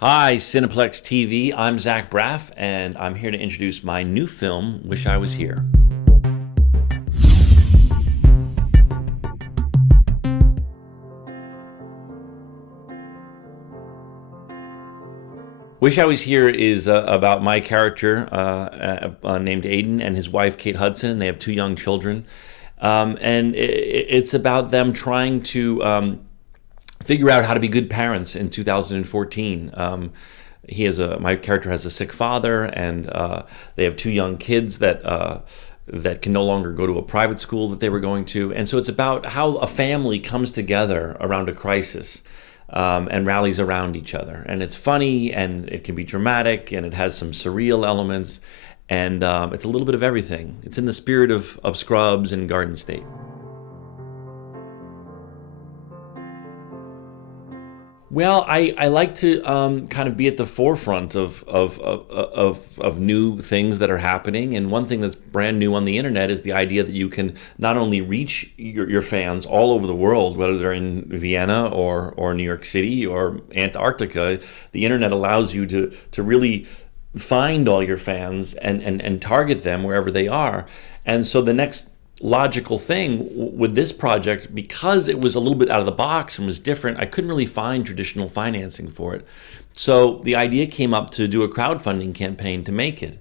Hi, Cineplexx TV. I'm Zach Braff, and I'm here to introduce my new film, Wish I Was Here. Wish I Was Here is about my character named Aiden and his wife, Kate Hudson. They have two young children. And it's about them trying to figure out how to be good parents in 2014. My character has a sick father, and they have two young kids that can no longer go to a private school that they were going to. And so it's about how a family comes together around a crisis and rallies around each other. And it's funny, and it can be dramatic, and it has some surreal elements, and it's a little bit of everything. It's in the spirit of Scrubs and Garden State. Well, I like to kind of be at the forefront of new things that are happening. And one thing that's brand new on the internet is the idea that you can not only reach your fans all over the world, whether they're in Vienna or New York City or Antarctica. The internet allows you to really find all your fans and target them wherever they are. And so the next logical thing with this project, because it was a little bit out of the box and was different, I couldn't really find traditional financing for it. So the idea came up to do a crowdfunding campaign to make it.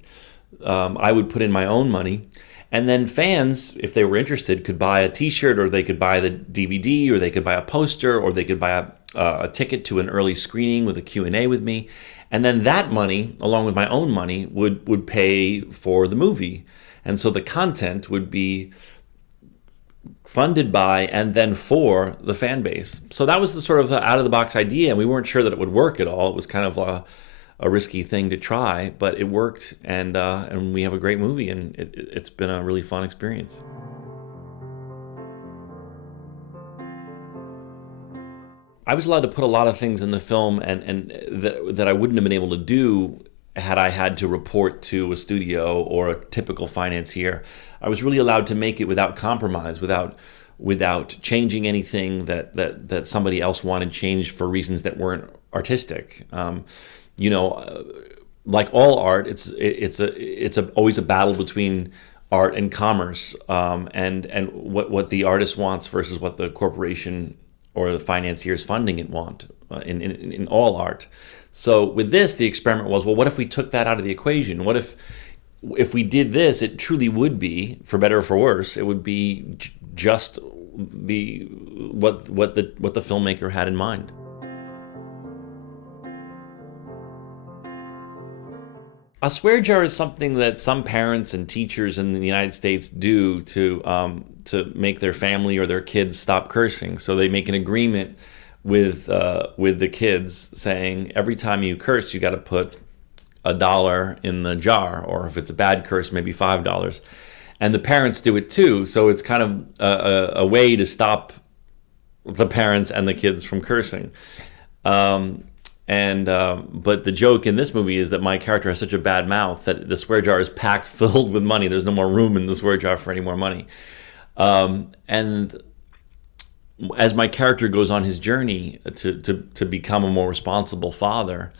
I would put in my own money, and then fans, if they were interested, could buy a t-shirt, or they could buy the DVD, or they could buy a poster, or they could buy a ticket to an early screening with a Q&A with me. And then that money, along with my own money, would pay for the movie. And so the content would be funded by and then for the fan base. So that was the sort of out of the box idea, and we weren't sure that it would work at all. It was kind of a risky thing to try, but it worked, and we have a great movie, and it's been a really fun experience. I was allowed to put a lot of things in the film, and that I wouldn't have been able to do had I had to report to a studio or a typical financier. I was really allowed to make it without compromise, without changing anything that somebody else wanted changed for reasons that weren't artistic. You know, like all art, it's always a battle between art and commerce, and what the artist wants versus what the corporation or the financiers funding it want in all art. So with this, the experiment was, well, what if we took that out of the equation? What if we did this? It truly would be, for better or for worse, it would be just what the filmmaker had in mind. A swear jar is something that some parents and teachers in the United States do to make their family or their kids stop cursing. So they make an agreement with the kids, saying every time you curse, you got to put $1 in the jar, or if it's a bad curse, maybe $5. And the parents do it too. So it's kind of a way to stop the parents and the kids from cursing. But the joke in this movie is that my character has such a bad mouth that the swear jar is packed filled with money. There's no more room in the swear jar for any more money. And as my character goes on his journey to become a more responsible father,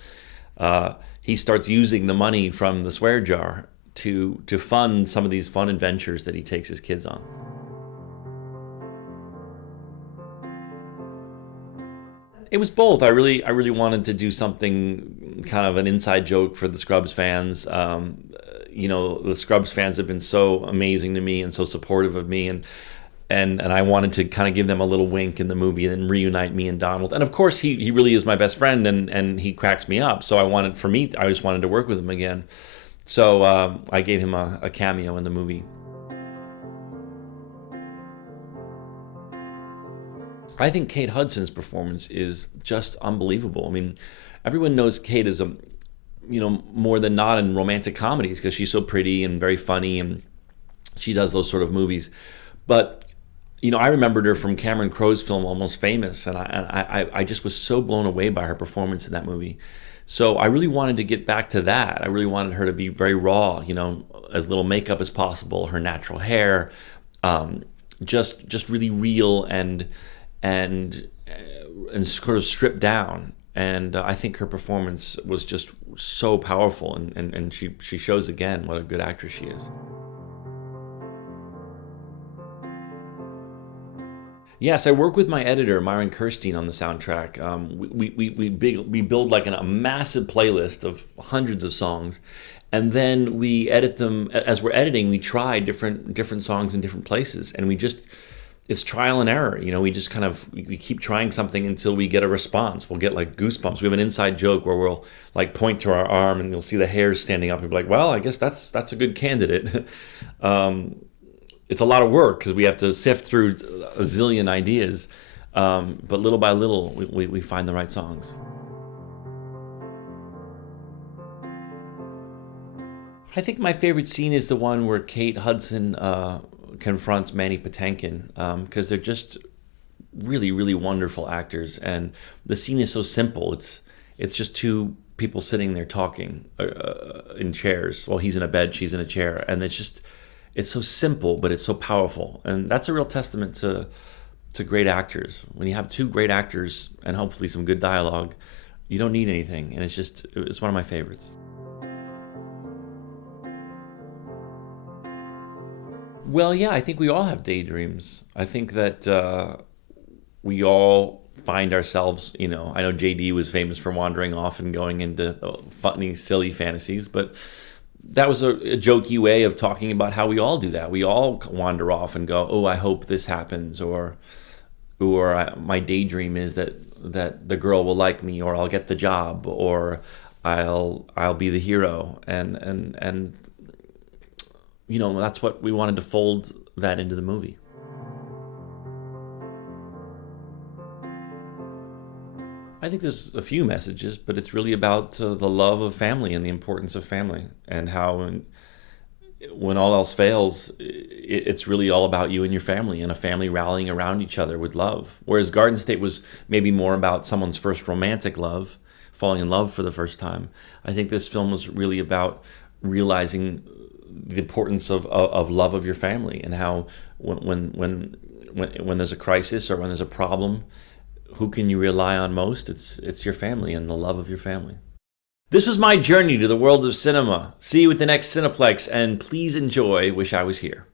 he starts using the money from the swear jar to fund some of these fun adventures that he takes his kids on. It was both. I really wanted to do something kind of an inside joke for the Scrubs fans. The Scrubs fans have been so amazing to me and so supportive of me, and I wanted to kind of give them a little wink in the movie and then reunite me and Donald. And of course, he really is my best friend, and he cracks me up. So I just wanted to work with him again. So I gave him a cameo in the movie. I think Kate Hudson's performance is just unbelievable. I mean, everyone knows Kate is more than not in romantic comedies because she's so pretty and very funny, and she does those sort of movies. But I remembered her from Cameron Crowe's film Almost Famous, and I just was so blown away by her performance in that movie. So I really wanted to get back to that. I really wanted her to be very raw, as little makeup as possible, her natural hair, just really real and sort of stripped down. and I think her performance was just so powerful, and she shows again what a good actress she is. Yes, I work with my editor, Myron Kirstein, on the soundtrack. We build like a massive playlist of hundreds of songs, and then we edit them. As we're editing, we try different songs in different places, and it's trial and error. We just we keep trying something until we get a response. We'll get like goosebumps. We have an inside joke where we'll like point to our arm, and you'll see the hairs standing up, and be like, "Well, I guess that's a good candidate." It's a lot of work because we have to sift through a zillion ideas, but little by little, we find the right songs. I think my favorite scene is the one where Kate Hudson confronts Manny Patinkin, because they're just really, really wonderful actors, and the scene is so simple. It's just two people sitting there talking in chairs. Well, he's in a bed, she's in a chair, and it's so simple, but it's so powerful. And that's a real testament to great actors. When you have two great actors and hopefully some good dialogue, you don't need anything. And it's one of my favorites. Well, yeah, I think we all have daydreams. I think that we all find ourselves, I know JD was famous for wandering off and going into funny, silly fantasies, but that was a jokey way of talking about how we all do that. We all wander off and go, "Oh, I hope this happens," or my daydream is that the girl will like me, or I'll get the job, or I'll be the hero, and that's what we wanted to fold that into the movie. I think there's a few messages, but it's really about the love of family and the importance of family, and how when all else fails, it's really all about you and your family, and a family rallying around each other with love. Whereas Garden State was maybe more about someone's first romantic love, falling in love for the first time. I think this film was really about realizing the importance of love of your family, and how when there's a crisis or when there's a problem, who can you rely on most? It's your family and the love of your family. This was my journey to the world of cinema. See you at the next Cineplexx, and please enjoy Wish I Was Here.